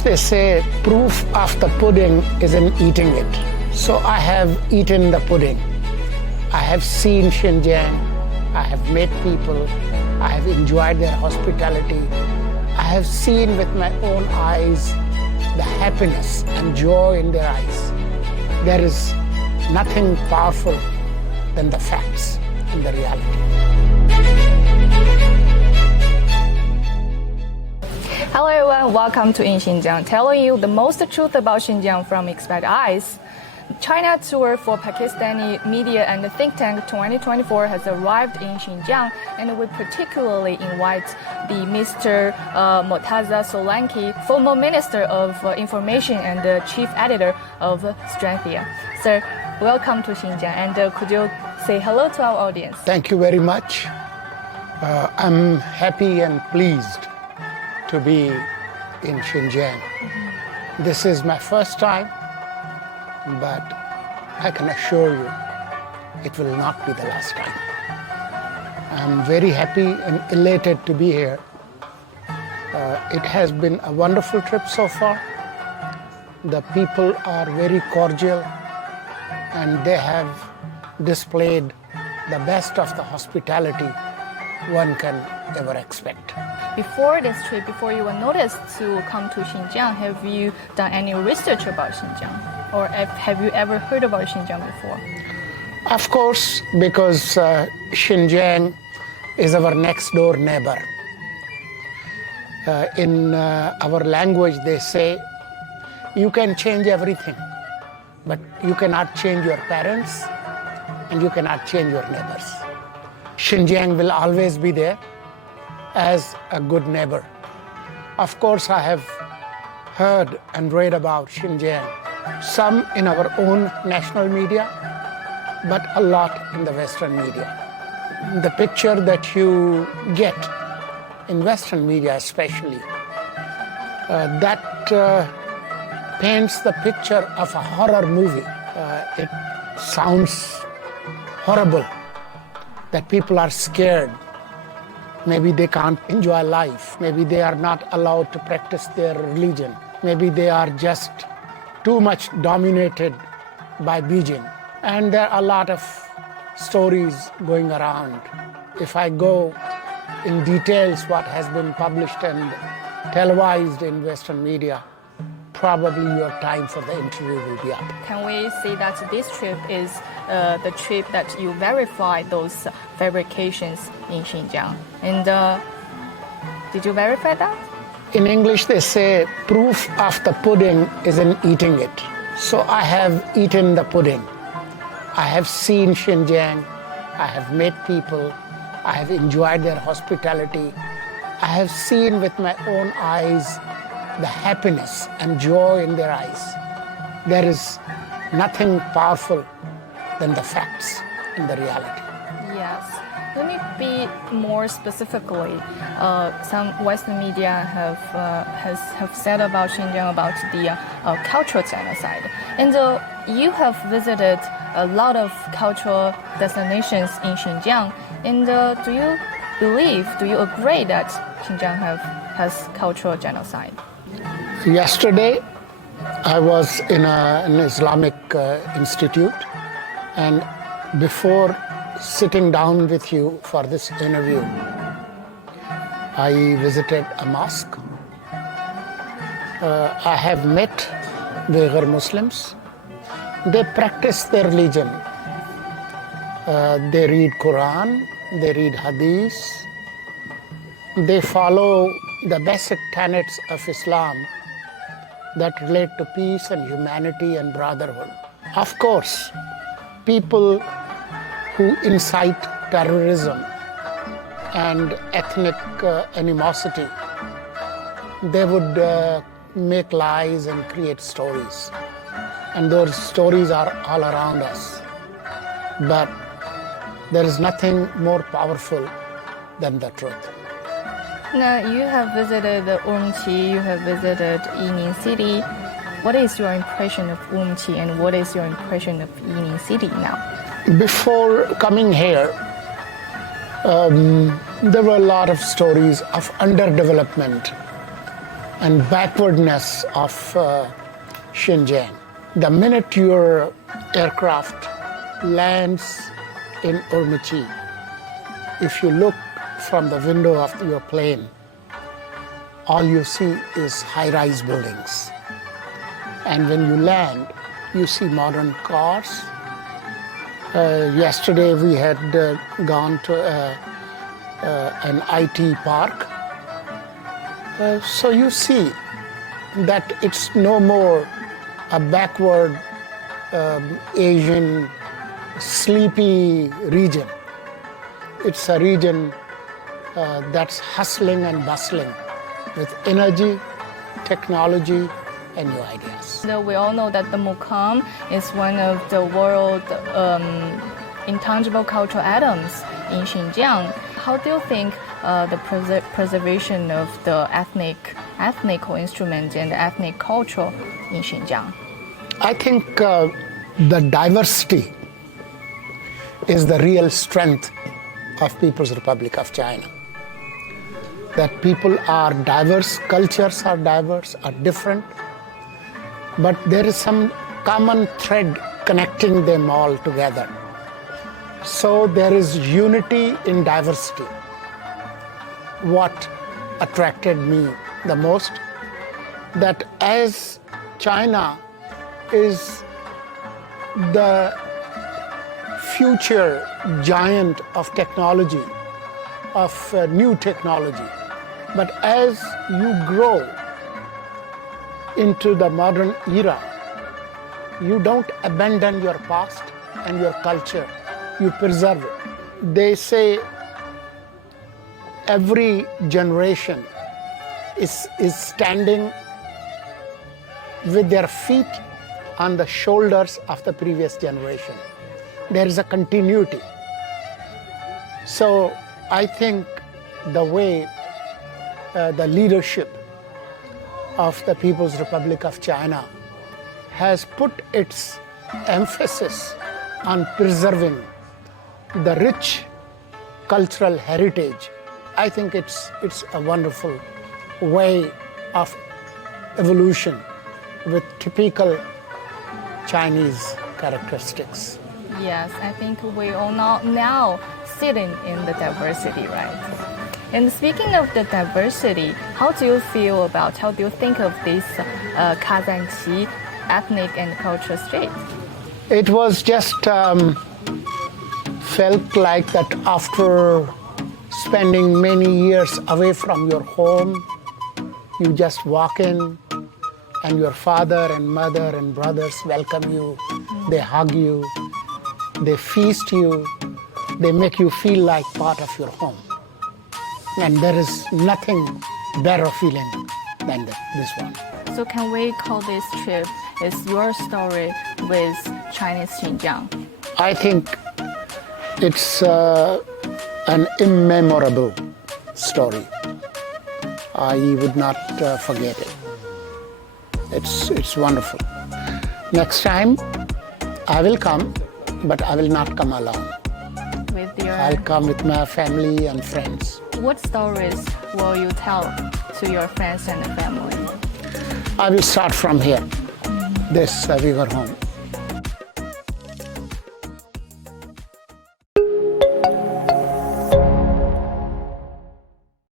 English, they say proof of the pudding is in eating it. So I have eaten the pudding. I have seen Xinjiang. I have met people. I have enjoyed their hospitality. I have seen with my own eyes the happiness and joy in their eyes. There is nothing powerful than the facts and the reality. Hello everyone, welcome to InXinjiang, telling you the most truth about Xinjiang from expert eyes. China Tour for Pakistani Media and Think Tank 2024 has arrived in Xinjiang, and we particularly invite the Mr. Mortaza Solanki, former Minister of Information and the Chief Editor of Xinjiang. Sir, welcome to Xinjiang, and could you say hello to our audience? Thank you very much. I'm happy and pleased to be in Xinjiang. This is my first time, but I can assure you it will not be the last time. I'm very happy and elated to be here. It has been a wonderful trip so far. The people are very cordial and they have displayed the best of the hospitality one can ever expect. Before this trip, before you were noticed to come to Xinjiang, have you done any research about Xinjiang? Or have you ever heard about Xinjiang before? Of course, because Xinjiang is our next door neighbor. In our language, they say, you can change everything, but you cannot change your parents and you cannot change your neighbors. Xinjiang will always be there as a good neighbor. Of course, I have heard and read about Xinjiang, some in our own national media, but a lot in the Western media. The picture that you get in Western media especially, that paints the picture of a horror movie. It sounds horrible, that people are scared. Maybe they can't enjoy life. Maybe they are not allowed to practice their religion. Maybe they are just too much dominated by Beijing. And there are a lot of stories going around. If I go in details what has been published and televised in Western media, probably your time for the interview will be up. Can we say that this trip is the trip that you verify those fabrications in Xinjiang? And did you verify that? In English, they say proof of the pudding is in eating it. So I have eaten the pudding. I have seen Xinjiang. I have met people. I have enjoyed their hospitality. I have seen with my own eyes the happiness and joy in their eyes. There is nothing powerful than the facts and the reality. Yes. Let me be more specifically. Some Western media have said about Xinjiang about the cultural genocide, and you have visited a lot of cultural destinations in Xinjiang. And do you agree that Xinjiang has cultural genocide? Yesterday, I was in an Islamic institute, and before sitting down with you for this interview, I visited a mosque. I have met Uyghur Muslims. They practice their religion. They read Quran, they read Hadith. They follow the basic tenets of Islam that relate to peace and humanity and brotherhood. Of course, people who incite terrorism and ethnic animosity, they would make lies and create stories. And those stories are all around us. But there is nothing more powerful than the truth. Now, you have visited Urumqi, you have visited Yining City. What is your impression of Urumqi and what is your impression of Yining City now? Before coming here, there were a lot of stories of underdevelopment and backwardness of Xinjiang. The minute your aircraft lands in Urumqi, if you look from the window of your plane, all you see is high-rise buildings. And when you land, you see modern cars. Yesterday we had gone to an IT park. So you see that it's no more a backward Asian sleepy region. It's a region that's hustling and bustling with energy, technology, and new ideas. So we all know that the Muqam is one of the world intangible cultural items in Xinjiang. How do you think the preservation of the ethnic instrument and ethnic culture in Xinjiang? I think the diversity is the real strength of People's Republic of China. That people are diverse, cultures are diverse, are different, but there is some common thread connecting them all together. So there is unity in diversity. What attracted me the most, that as China is the future giant of technology, of new technology, but as you grow into the modern era, you don't abandon your past and your culture, you preserve it. They say every generation is standing with their feet on the shoulders of the previous generation. There is a continuity. So I think the way the leadership of the People's Republic of China has put its emphasis on preserving the rich cultural heritage, I think it's a wonderful way of evolution with typical Chinese characteristics. Yes, I think we all now sitting in the diversity, right? And speaking of the diversity, how do you think of this Kazanqi ethnic and cultural street? It was just felt like that after spending many years away from your home, you just walk in and your father and mother and brothers welcome you, they hug you, they feast you, they make you feel like part of your home. And there is nothing better feeling than this one. So can we call this trip is your story with Chinese Xinjiang? I think it's an immemorable story. I would not forget it. It's wonderful. Next time I will come, but I will not come alone. I'll come with my family and friends. What stories will you tell to your friends and family? I will start from here, this bigger home.